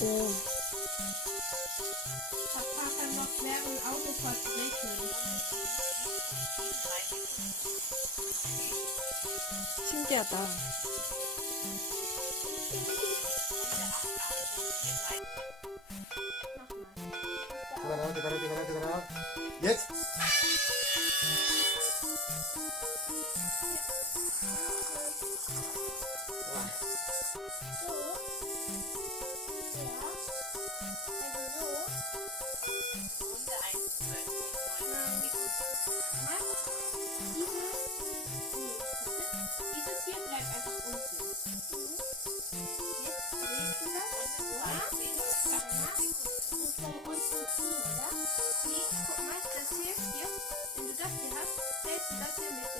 Oh. Papa kann noch während Autofahrt regnen. 신기하다. Tiger, Jetzt! Dieses hier bleibt einfach unten. Jetzt drehst du das. Und von unten ziehen, oder? Nee, guck mal, das hilft dir. Wenn du das hier hast, hältst du das hier mit